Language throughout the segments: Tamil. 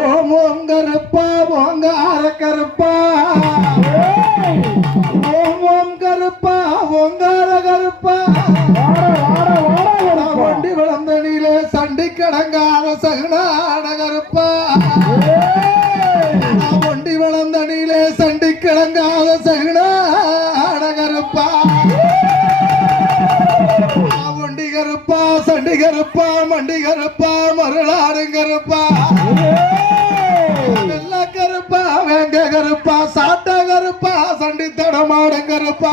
ஓம் ஓம் கருப்பா ஓங்கார கருப்பா ஓம் ஓம் கருப்பா ஓங்கார கருப்பா வண்டி விளந்தனிலே சண்டி கடங்காத சகுனான கருப்பா மண்டி கருப்பா மருளாறு கருப்பா வெள்ள கருப்பா வேங்க கருப்பா சாட்ட கருப்பா சண்டி தடமாடு கருப்பா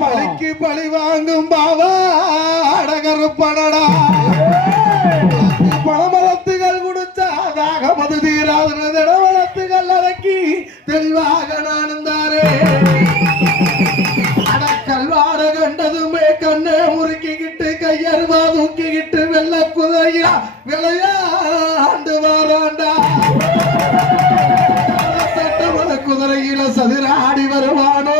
பழிக்கு பழி வாங்கும் பாவா அட குதிரையில சதுராடி வருவானோ?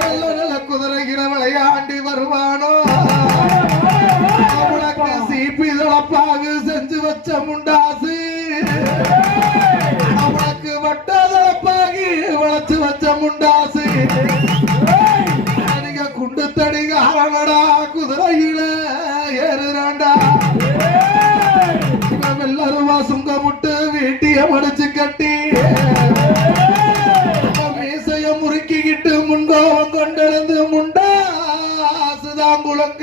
வெள்ள நல்ல குதிரையில விளையாண்டி வருவானோ? உனக்கு சீப்பி தளப்பாகு செஞ்சு வச்ச முண்டாசு. அவனுக்கு வட்ட தளப்பாகி வளைச்சு வச்ச முண்டாசு. நீங்க குண்டு தடிகாரனடா குதிரையில ஏறுறாண்டா. இவன் வெள்ளருவா சுங்கமுட்டு வீட்டிய மடிச்சு கட்டி. மீசைய முறுக்கிக்கிட்டு முன்கோவம் கொண்டிருந்து முண்டாசுதான் குழங்க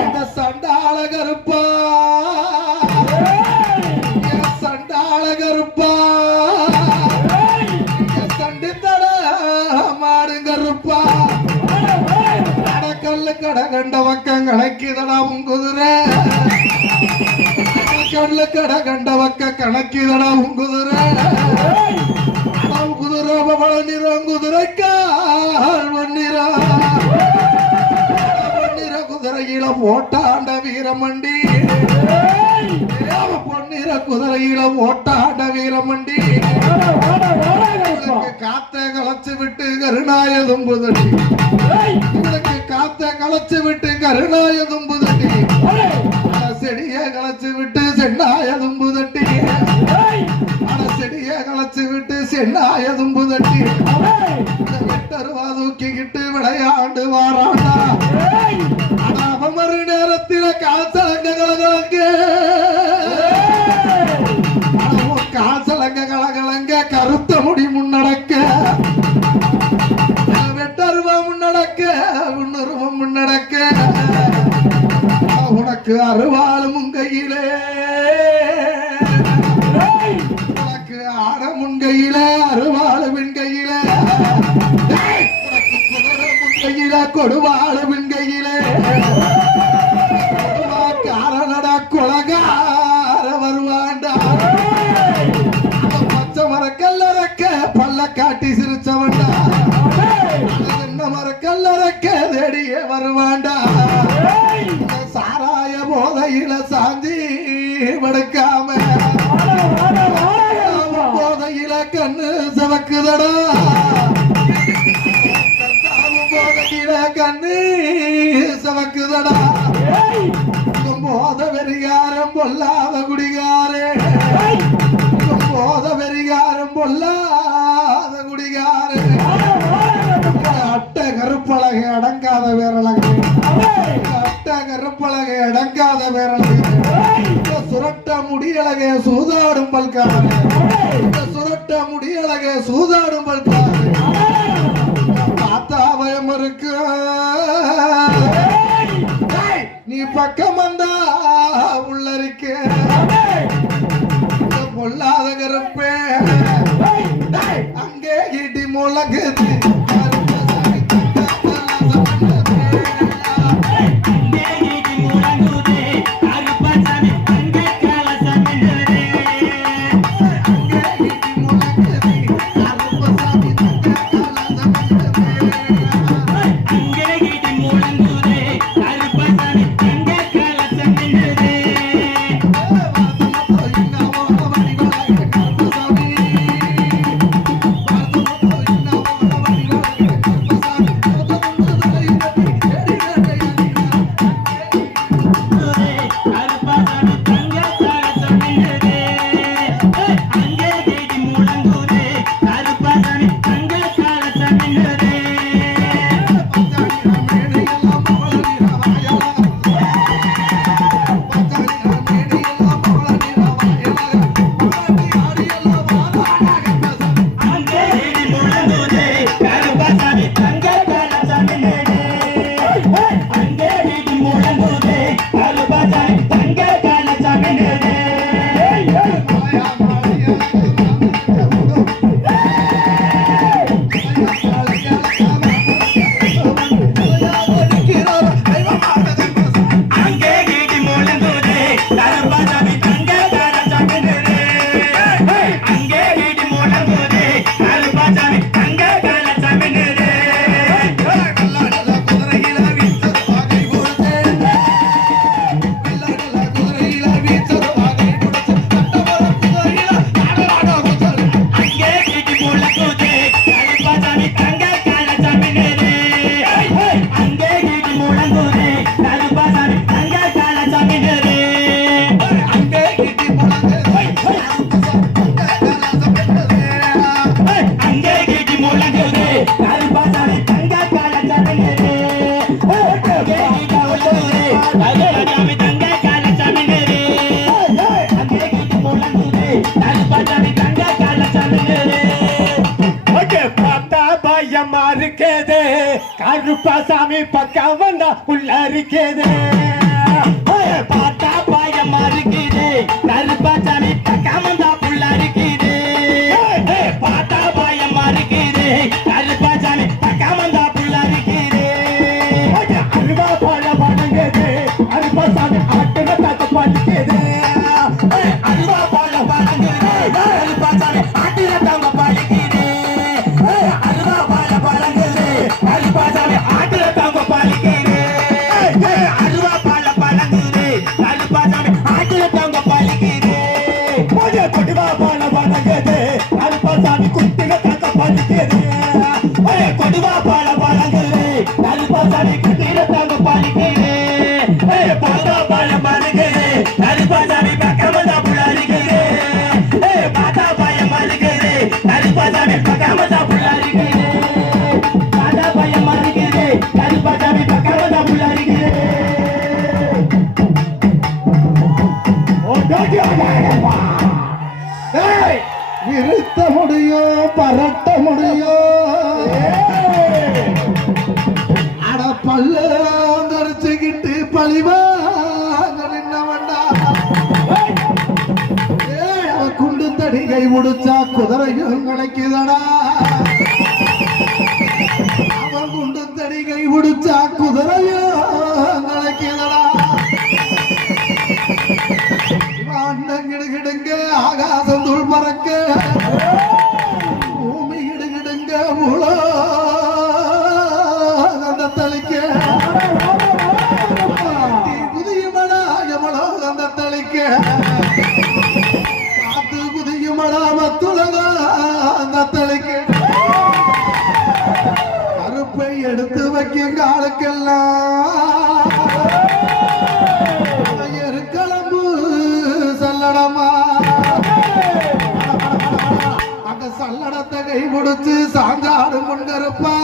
இந்த சண்டாள கருப்பா. என் சண்டாள கருப்பா. சண்டித்தட மாடு கடக்கல்ல கட கண்ட பக்கம் கலக்கிதடா உன் குதிரை. கண்ணு கட கண்ட பக்க கணக்கிதடா உங்குதுரை குதிரை. அவன் குதிரை பவள குதிரைக்கால் வன்னிறம் பொன்னிற குதிரையில ஓட்டாண்ட வீரமண்டி. பொன்னிற குதிரையில ஓட்டாண்ட வீரமண்டி. இவனுக்கு காத்த களைச்சு விட்டு கருணாய தும்புதடி இவனுக்கு காத்த களைச்சு விட்டு கருணாய தும்புதடி செடிய களைச்சு விட்டு சென்னாய தும்புதட்டி அட செடிய களைச்சு விட்டு சென்னாய தும்புதட்டி வெட்டருவா தூக்கிக்கிட்டு விளையாண்டு வாராண்டா ஆனா அவன் மறு நேரத்தில காசலங்க கலகலங்க காசலங்க கலகலங்க கருத்த முடி முன்னடக்க. வெட்டருவா முன்னடக்க. முன்னுருவம் உனக்கு அருவாளும் கையிலே. உனக்கு ஆடமுன் கையிலே அருவாளுவின் கையிலே. டேய், உனக்கு குதிரமுன் கையிலே கொடுவாளுவின் கையிலே. காரணடா கொலகார வருவாண்டா பச்சை மரக்கல்லறக்க பல்ல காட்டி சிரிச்சவன்டா. போதையில கண்ணு சிவக்குதடா போத வெறிகாரம் பொல்லாத குடிகாரே. போத வெறிகாரம் பொல்லாத குடிகாரே. அட்ட கருப்பழகை அடங்காத வேரழகு அட்ட கருப்பழகை அடங்காத வேரழகு சுரட்ட முடியழகே சூதாடும் பல்காரே இந்த சுரட்ட முடியழகே சூதாடும் பல்காரே பார்த்தா பயம் இருக்கு நீ பக்கம் வந்தா உள்ள இருக்க பொல்லாத கருப்பே. அங்கே இடி முழங்குது. பயமா இருக்கேதே கருப்பா சாமி பக்கம் வந்தா உள்ள இருக்கேதே பார்த்தா பயமா இருக்கே கொடுவா போல வணங்குது கருப்பாசாமி குத்தின தங்க படிக்குது பாதா போல வணங்குது கருப்பாசாமி பக்கமதா புள்ளரிக்குது பாதா பயம் மறுக்குது கருப்பாசாமி பக்கமதா புள்ளரிக்குது பாதா பயம் மறுக்குது கருப்பாசாமி பக்கமதா புள்ளரிக்குது ஓ டோட்டி ஓடாதப்பா ஏய் நிறுத்த முடியும் பரட்ட முடியும் அட பல்ல கரைச்சுக்கிட்டு பழிவாங்க குண்டு தடிகை முடிச்சா குதிரையும் கிடைக்குதடா. அவன் குண்டு தடிகை முடிச்சா குதிரையும் காத்து குதியும் மத்துலகா அந்த கருப்பை எடுத்து வைக்கும் காலுக்கெல்லாம். எருக்களம்பு சல்லடமா. அந்த சல்லடத்தை கை முடிச்சு சாஞ்சாடு கொண்டிருப்பா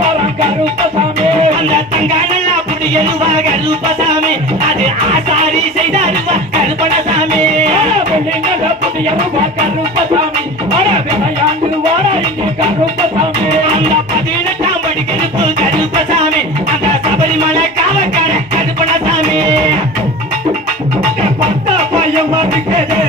வரான் கருப்பசாமி. அந்த தங்கானல்லா புடியலுவா கருப்பசாமி. அது ஆசாரி செய்தாருவா கருப்பணசாமி வெள்ளிங்கள புதிய ரூபா கருப்பசாமி. அட விளையாண்டு வாட இங்கே கருப்பசாமி. அந்த பதினெட்டாம் படி கருப்பு கருப்பசாமி. அந்த சபரிமலை காவக்கார கருப்பணசாமி பத்த பய பயம் மறுக்குது